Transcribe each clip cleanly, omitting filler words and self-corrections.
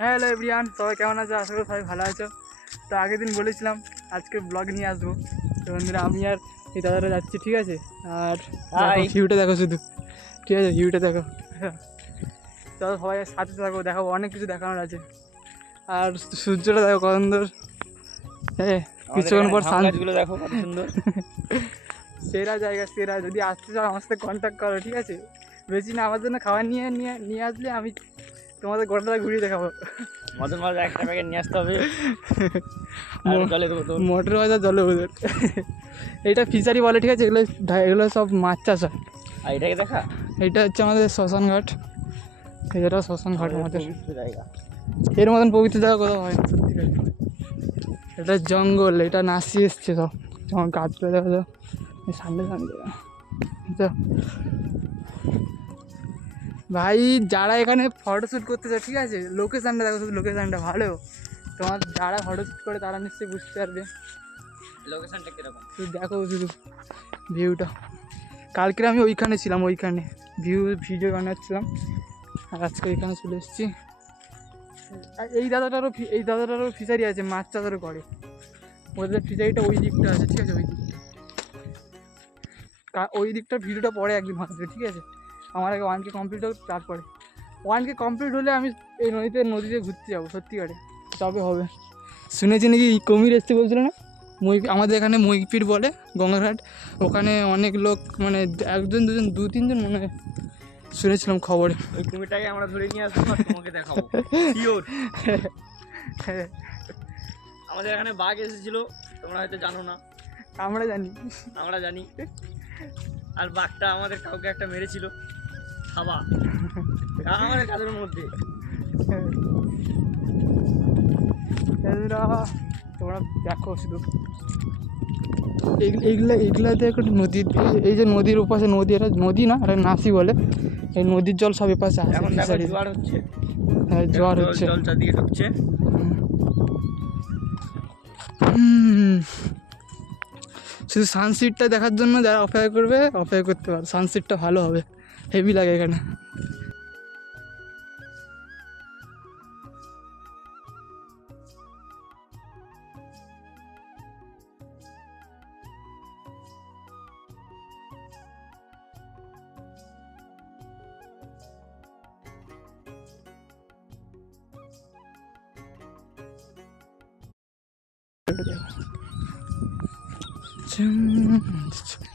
Hello everyone, সবাই কেমন আছো? আশা করি সবাই ভালো আছো। তো আগের দিন বলেছিলাম আজকে ব্লগ নিয়ে আসবো। তো বন্ধুরা আমি আর এই দাদাটা যাচ্ছি, ঠিক আছে? আর দেখো ভিউটা দেখো শুধু, ঠিক আছে? ভিউটা দেখো। চলো সবাই সাথে থাকো, দেখাবো অনেক কিছু দেখানোর আছে। আর সূর্যটা দেখো কত সুন্দর। হ্যাঁ, কিছুক্ষণ পর গাছগুলো দেখো কত সুন্দর। সেরা জায়গা, সেরা। যদি আসতে চাও আমার সাথে কন্ট্যাক্ট করো, ঠিক আছে? বেশি না, আমার জন্য খাবার নিয়ে নিয়ে নিয়ে আসলে আমি তোমাদের গোটাটা ঘুরিয়ে দেখাবো। মদন মাছ একটা প্যাকেট নিয়ে আসতে হবে, জলের বোতল, মোটর ভাজা জলে ওদের। এটা ফিশারি বলে, ঠিক আছে? এগুলো এগুলো সব মাছ চাষ হয়। আর এটাকে দেখা, এটা হচ্ছে আমাদের শ্মশান ঘাট। এটা শ্মশান ঘাট আমাদের জায়গা। এর মতন পবিত্র জায়গা কোথাও হয় না, সত্যি করে। এটা জঙ্গল, এটা নাচি এসছে সব যখন গাছগুলো দেখা যাও সামনে সামনে। ভাই যারা এখানে ফটোশ্যুট করতে চায়, ঠিক আছে, লোকেশানটা দেখো শুধু, লোকেশানটা ভালো। তোমার যারা ফটোশ্যুট করে তারা নিশ্চয়ই বুঝতে পারবে লোকেশনটা কিরকম। শুধু দেখো শুধু ভিউটা। কালকে আমি ওইখানে ছিলাম, ওইখানে ভিডিও বানাচ্ছিলাম, আর আজকে এখানে চলে এসেছি। এই দাদাটারও ফিশারি আছে, মাছ চাষারও করে। ওদের ফিশারিটা ওই দিকটা আছে, ঠিক আছে? ওই দিকটার ভিডিওটা পরে একদিন আসবে, ঠিক আছে? আমার আগে 1K কমপ্লিট হোক, তারপরে 1K কমপ্লিট হলে আমি এই নদীতে ঘুরতে যাবো, সত্যিকারে তবে হবে। শুনেছি নাকি কুমির এসছে বলছিল না? আমাদের এখানে মইপির বলে, গঙ্গাঘাট। ওখানে অনেক লোক, মানে একজন দুজন 2-3 জন মনে হয় শুনেছিলাম খবরে। ওই কুমিরটাকে আমরা ধরে নিয়ে আসবো আর তোমাকে দেখাবো, শিওর। আমাদের এখানে বাঘ এসেছিল, তোমরা হয়তো জানো না। আমরা জানি। আর বাঘটা আমাদের কাউকে একটা মেরেছিল, খাবা আমাদের কাদের মধ্যে। তোমরা দেখো শুধু এগুলাতে একটা নদীর, এই যে নদীর ওপাশে নদী, এটা নদী না, এটা নাসি বলে। এই নদীর জল সব এপাশে আসে। এখন দেখো জোয়ার হচ্ছে, হ্যাঁ জোয়ার হচ্ছে, জল চারদিকে ঢুকছে। শুধু সানসেটটা দেখার জন্য যারা অপেক্ষা করবে, অপেক্ষা করতে পারবে। সানসেটটা ভালো হবে, হেভি লাগে এখানে।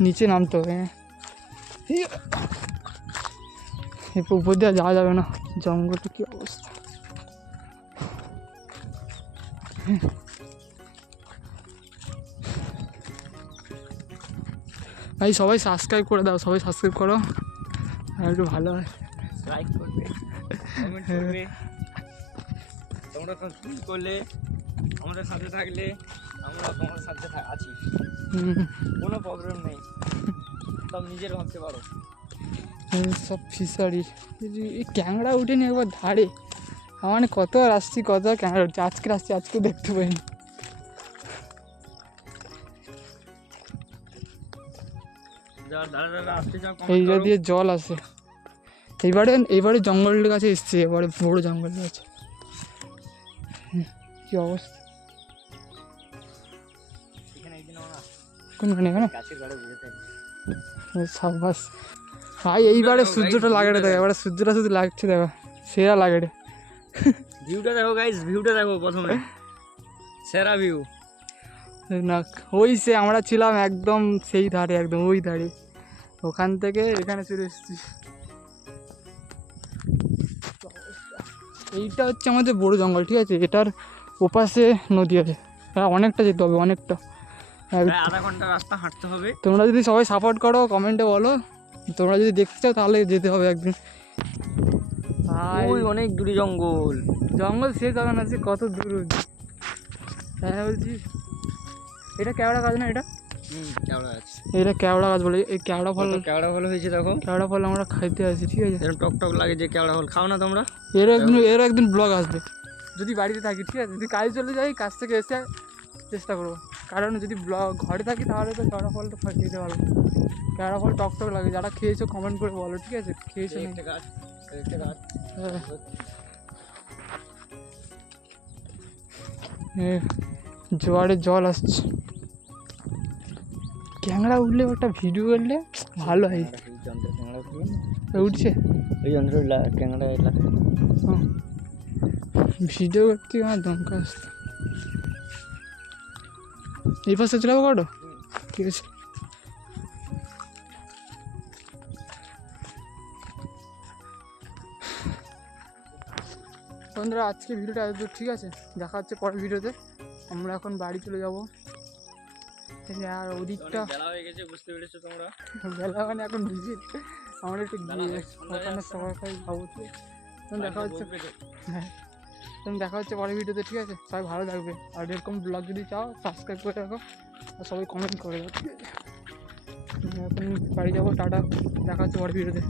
নিচে নামতে হবে, উপর দিয়ে যাওয়া যাবে না, জঙ্গলটা কি অবস্থা। ভাই সবাই সাবস্ক্রাইব করে দাও, সবাই সাবস্ক্রাইব করো, আর একটু ভালো হয়। লাইক করবে, কমেন্ট করবে। তোমরা সাবস্ক্রাইব করলে, আমাদের সাথে থাকলে, আমরা তোমাদের সাথে আছি, কোনো প্রবলেম নেই, সব নিজের ভাবতে পারো। সব ফিশারি, এই ক্যাংড়া উঠেনি একবার ধারে। মানে কত আর আসছি, কত আর ক্যাংড়া উঠছে। আজকে আসছি, আজকে দেখতে পাইনি। এইটা দিয়ে জল আসে। এইবারে জঙ্গলের কাছে এসছে, এবারে বড় জঙ্গলের কাছে। কি অবস্থা কোনখানে? এখানে সাবাস ভাই, এইবারে সূর্যটা লাগে রে, দেখো এবারে সূর্যটা শুধু লাগছে, দেখো সেরা লাগে রে। ভিউটা দেখো গাইস, ভিউটা দেখো প্রথমে, সেরা ভিউ। না ওই সে আমরা ছিলাম একদম সেই ধারে, একদম ওই ধারে, ওখান থেকে এখানে চলে এসেছি। এইটা হচ্ছে আমাদের বড় জঙ্গল, ঠিক আছে? এটার ওপাশে নদী আছে, অনেকটা যেতে হবে, অনেকটা, আধা ঘন্টা রাস্তা হাঁটতে হবে। তোমরা যদি সবাই সাপোর্ট করো, কমেন্টে বলো তোমরা যদি দেখতে চাও, তাহলে যেতে হবে একদিন। ওই অনেক দূরে জঙ্গল, জঙ্গল শেষ হবে না, সে কত দূর। হ্যাঁ বলছি, এটা কেওড়া গাছ না? এটা কেওড়া গাছ, এটা কেওড়া গাছ বলে। এই কেওড়া ফল হয়েছে দেখো, কেওড়া ফল আমরা খাইতে আসি, ঠিক আছে? এরকম টক টক লাগে যে কেওড়া ফল খাও না তোমরা? এর একদিন ব্লগ আসবে, যদি বাড়িতে থাকি, ঠিক আছে? যদি কাজে চলে যাই, কাজ থেকে এসে চেষ্টা করবো। কারণ যদি ব্লগ ঘরে থাকি তাহলে তো কেওড়া ফলটা খেতে পারবো। কেওড়া ফল টক টক লাগে, যারা খেয়েছো কমেন্ট করে বলো, ঠিক আছে? খেয়েছো? একটা গাছ, হ্যাঁ জোয়ারের জল আসছে। ক্যাংড়া উঠলে একটা ভিডিও করলে ভালো হয়। এই যন্ত্র ক্যাংড়া উঠবে না? উঠছে ওই যন্ত্র ক্যাংড়া এলাকা ভিডিও করতে আমার দমকা আসতো। এই পাশে চলে যাবো কটো? ঠিক আছে। বন্ধুরা আজকে ভিডিওটা এত দূর, ঠিক আছে, দেখা হচ্ছে পরের ভিডিওতে। আমরা এখন বাড়ি চলে যাবো। আর ওদিকটা বেলা হয়ে গেছে, বুঝতে পেরেছো তোমরা? বেলা মানে এখন বুঝি আমরা একটু গিয়ে ওখানে সবাই যাবো। তখন দেখা হচ্ছে, হ্যাঁ তখন দেখা হচ্ছে পরের ভিডিওতে, ঠিক আছে। সবাই ভালো থাকবে, আর এরকম ব্লগ যদি চাও সাবস্ক্রাইব করে রাখো, আর সবাই কমেন্ট করে দাও, ঠিক আছে। এখন বাড়ি যাবো, টাটা, দেখা হচ্ছে পরের ভিডিওতে।